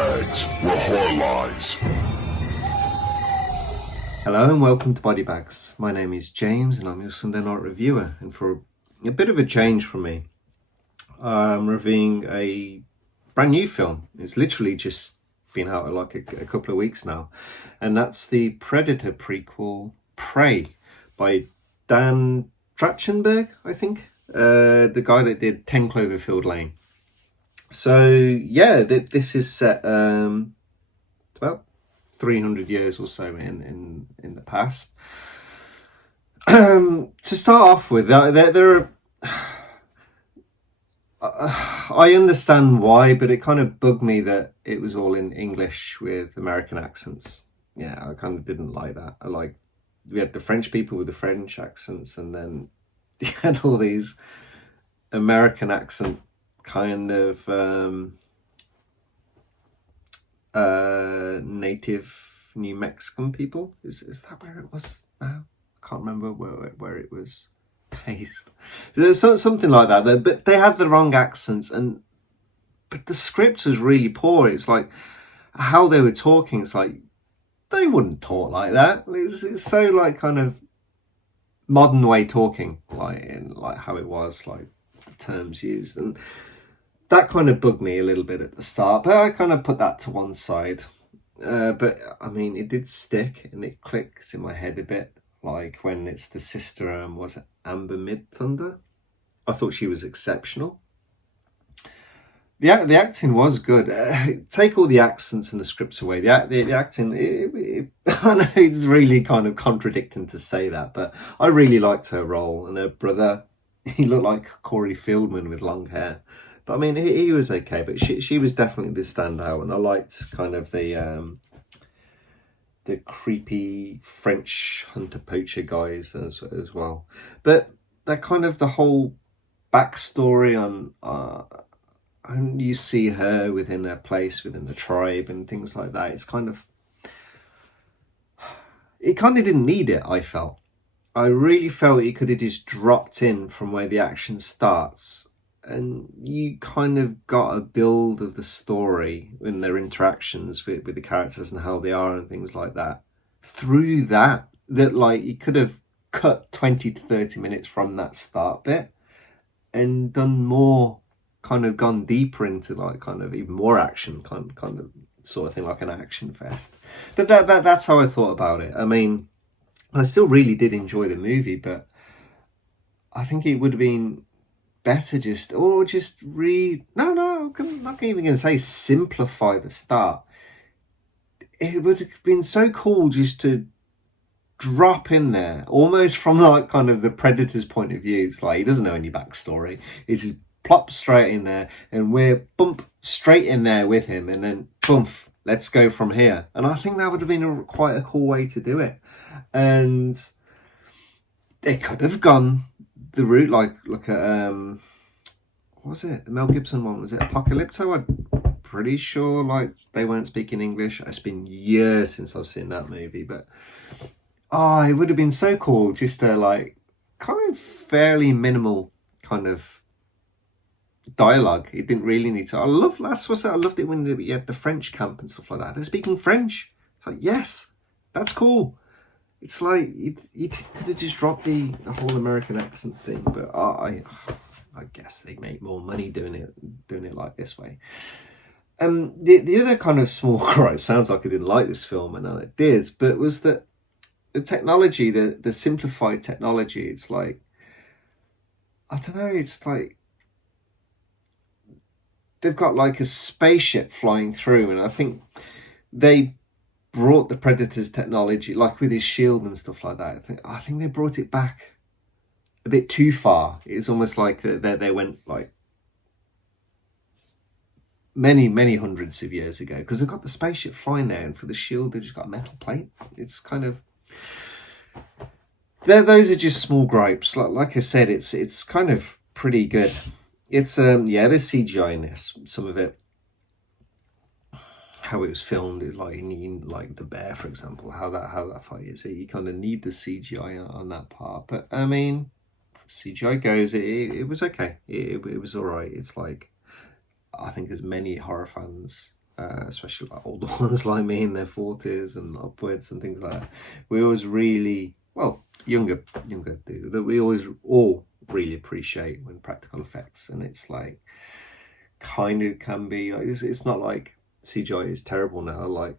bags were horror lies. Hello and welcome to Body Bags. My name is James and I'm your Sunday night reviewer, and for a bit of a change from me, I'm reviewing a brand new film. It's literally just been out like a couple of weeks now, and that's the Predator prequel, Prey, by Dan Trachtenberg, I think, the guy that did 10 Cloverfield Lane. So yeah, this is set about 300 years or so in the past. To start off with, there are I understand why, but it kind of bugged me that it was all in English with American accents. Yeah, I kind of didn't like that. We had the French people with the French accents, and then you had all these American accent kind of native New Mexican people. Is that where it was now? I can't remember where it was based. There's something like that. But they had the wrong accents, but the script was really poor. It's like how they were talking. It's like they wouldn't talk like that. It's so like kind of modern way talking, like how it was, like the terms used, and that kind of bugged me a little bit at the start. But I kind of put that to one side. But I mean, it did stick and it clicks in my head a bit. Like when it's the sister, was it Amber Midthunder? I thought she was exceptional. The acting was good. Take all the accents and the scripts away. The acting, I know it's really kind of contradicting to say that, but I really liked her role. And her brother, he looked like Corey Feldman with long hair. But I mean, he was okay, but she was definitely the standout. And I liked kind of the creepy French hunter-poacher guys as well. But that kind of the whole backstory on... and you see her within her place, within the tribe and things like that. It kind of didn't need it, I felt. I really felt it could have just dropped in from where the action starts, and you kind of got a build of the story and their interactions with the characters and how they are and things like that. Through that like you could have cut 20 to 30 minutes from that start bit and done more, kind of gone deeper into like kind of even more action kind of sort of thing, like an action fest. But that's how I thought about it. I mean, I still really did enjoy the movie, but I think it would have been better no, I'm not even going to say simplify the start. It would have been so cool just to drop in there, almost from like kind of the Predator's point of view. It's like he doesn't know any backstory. It's just plop straight in there, and we're bump straight in there with him, and then bump, let's go from here. And I think that would have been quite a cool way to do it. And they could have gone the route like look at what was it, the Mel Gibson one, was it Apocalypto? I'm pretty sure like they weren't speaking English. It's been years since I've seen that movie, but it would have been so cool just to like kind of fairly minimal kind of dialogue. It didn't really need to. I loved it when you had the French camp and stuff like that. They're speaking French. It's like, yes, that's cool. It's like you could have just dropped the whole American accent thing, but I guess they make more money doing it like this way. The other kind of small gripe, sounds like I didn't like this film, and it did, but was that the technology, the simplified technology. It's like, I don't know, it's like they've got like a spaceship flying through, and I think they brought the Predator's technology, like with his shield and stuff like that. I think they brought it back a bit too far. It's almost like they went like many hundreds of years ago, because they've got the spaceship flying there, and for the shield they've just got a metal plate. It's kind of those are just small gripes. Like I said, it's kind of pretty good. It's there's CGI in this, some of it. How it was filmed, like the bear, for example, how that fight is. You kind of need the CGI on that part, but I mean, CGI goes, it was okay. It was all right. It's like, I think as many horror fans especially like older ones like me in their 40s and upwards and things like that. We always really, well, younger do, that we always all really appreciate when practical effects, and it's like kind of can be like, it's not like CGI is terrible now, like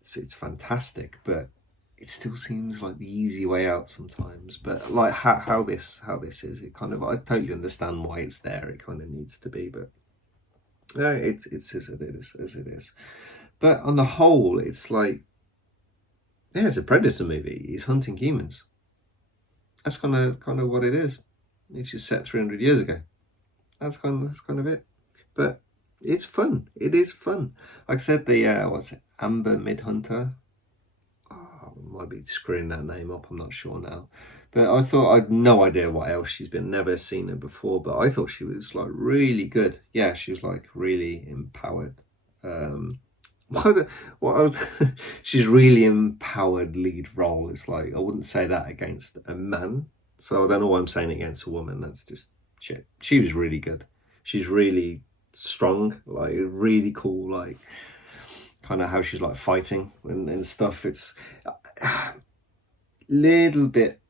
it's fantastic, but it still seems like the easy way out sometimes. But like how this is, it kind of, I totally understand why it's there, it kind of needs to be, but no, it's as it is. But on the whole, it's like, yeah, it's a Predator movie. He's hunting humans. That's kind of what it is. It's just set 300 years ago. That's kind of it. But it's fun. It is fun. Like I said, the what's it, Amber Midhunter. Oh, I might be screwing that name up. I'm not sure now. But I thought, I'd no idea what else she's been. Never seen her before. But I thought she was like really good. Yeah, she was like really empowered. She's really empowered lead role. It's like, I wouldn't say that against a man. So I don't know why I'm saying it against a woman. That's just shit. She was really good. She's really strong, like really cool, like kind of how she's like fighting and stuff. It's little bit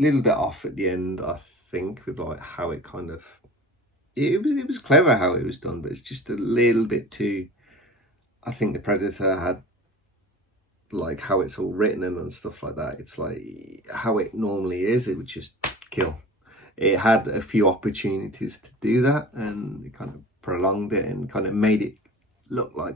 off at the end, I think, with like how it kind of, it was clever how it was done, but it's just a little bit too, I think the Predator had, like how it's all written and stuff like that, it's like how it normally is, it would just kill. It had a few opportunities to do that, and it kind of prolonged it and kind of made it look like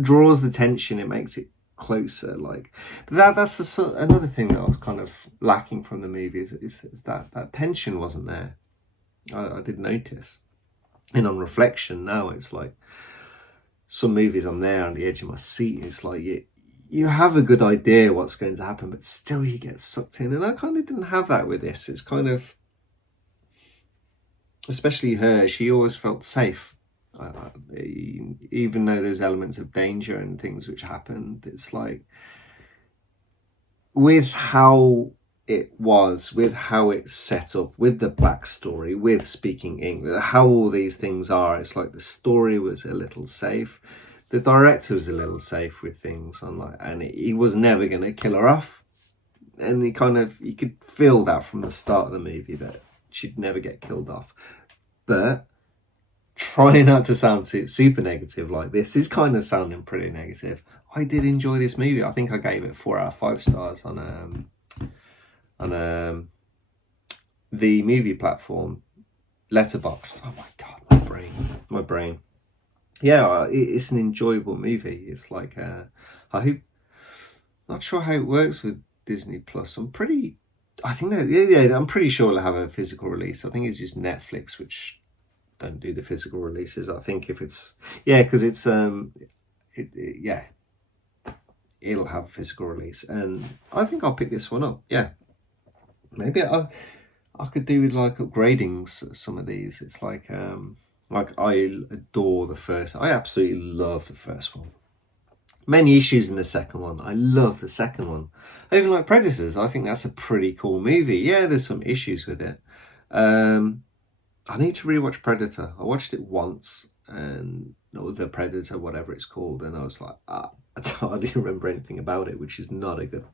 draws the tension. It makes it closer. Like, but that's another thing that I was kind of lacking from the movie is that tension wasn't there. I did notice, and on reflection now, it's like some movies I'm there on the edge of my seat. It's like you have a good idea what's going to happen, but still you get sucked in, and I kind of didn't have that with this. It's kind of, especially her, she always felt safe, even though there's elements of danger and things which happened. It's like, with how it was, with how it's set up, with the backstory, with speaking English, how all these things are, it's like the story was a little safe, the director was a little safe with things on, like, and he was never going to kill her off, and you could feel that from the start of the movie that she'd never get killed off. But trying not to sound super negative, like this is kind of sounding pretty negative, I did enjoy this movie. I think I gave it 4 out of 5 stars on the movie platform Letterboxd. Oh my god, my brain. Yeah, it's an enjoyable movie. It's like, not sure how it works with Disney Plus. I'm pretty sure it'll have a physical release. I think it's just Netflix which don't do the physical releases. I think if it's, because it's it'll have a physical release, and I think I'll pick this one up. Yeah, maybe I could do with like upgrading some of these. It's like I adore the first. I absolutely love the first one. Many issues in the second one. I love the second one. I even like Predators. I think that's a pretty cool movie. Yeah, there's some issues with it. I need to rewatch Predator. I watched it once, and the Predator, whatever it's called, and I was like, I hardly remember anything about it, which is not a good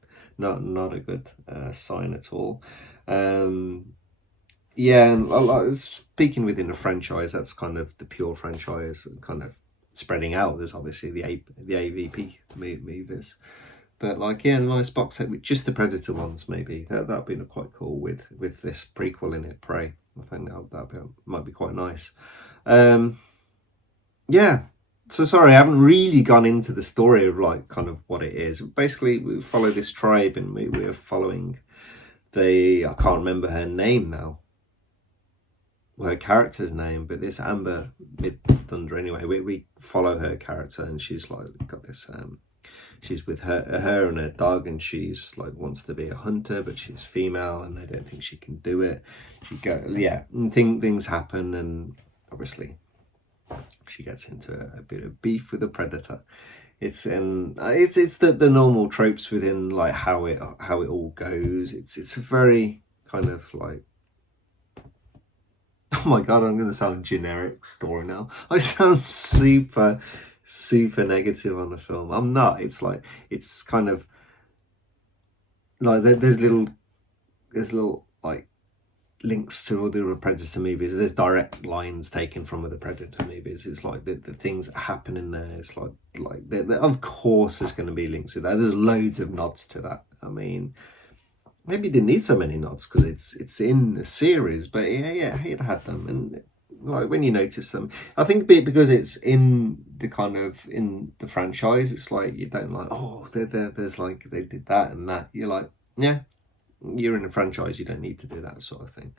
sign at all. Yeah, and speaking within a franchise, that's kind of the pure franchise, and kind of spreading out. There's obviously the AVP movies, but like, yeah, a nice box set with just the Predator ones. Maybe that'd be quite cool with this prequel in it, Prey. I think that might be quite nice. Yeah. So sorry, I haven't really gone into the story of like kind of what it is. Basically, we follow this tribe, and we're following I can't remember her name now, her character's name, but this Amber Mid-Thunder anyway. We follow her character, and she's like got this. She's with her and her dog, and she's like wants to be a hunter, but she's female, and they don't think she can do it. And things happen, and obviously she gets into a bit of beef with the Predator. It's the normal tropes within like how it all goes. It's a very kind of like, oh my god, I'm going to sound generic story now. I sound super negative on the film. I'm not. It's like, it's kind of like there's little like links to other Predator movies. There's direct lines taken from other Predator movies. It's like the things that happen in there. It's like of course there's going to be links to that. There's loads of nods to that. I mean, maybe it didn't need so many nods because it's in the series, but yeah, it had them. And like when you notice them, I think because it's in the franchise, it's like you don't like, oh, there's like they did that and that. You're like, yeah, you're in a franchise, you don't need to do that sort of thing.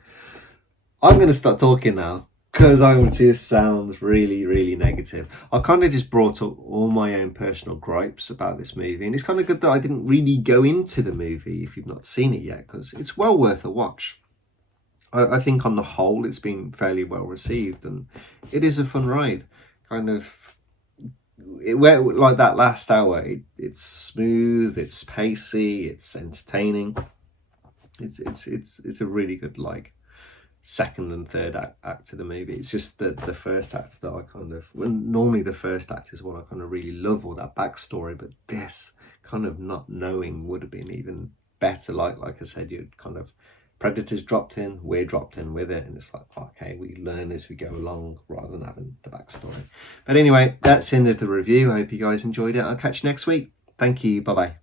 I'm going to start talking now because I want to sound really negative. I kind of just brought up all my own personal gripes about this movie, and it's kind of good that I didn't really go into the movie if you've not seen it yet, because it's well worth a watch. I think on the whole it's been fairly well received, and it is a fun ride. Kind of, it went like that last hour. It's smooth, it's pacey, it's entertaining. It's a really good like second and third act of the movie. It's just the first act that I kind of, well, normally the first act is what I kind of really love, all that backstory, but this kind of not knowing would have been even better. Like I said, you'd kind of, Predators dropped in, we're dropped in with it, and it's like, okay, we learn as we go along rather than having the backstory. But anyway, that's the end of the review. I hope you guys enjoyed it. I'll catch you next week. Thank you. Bye bye.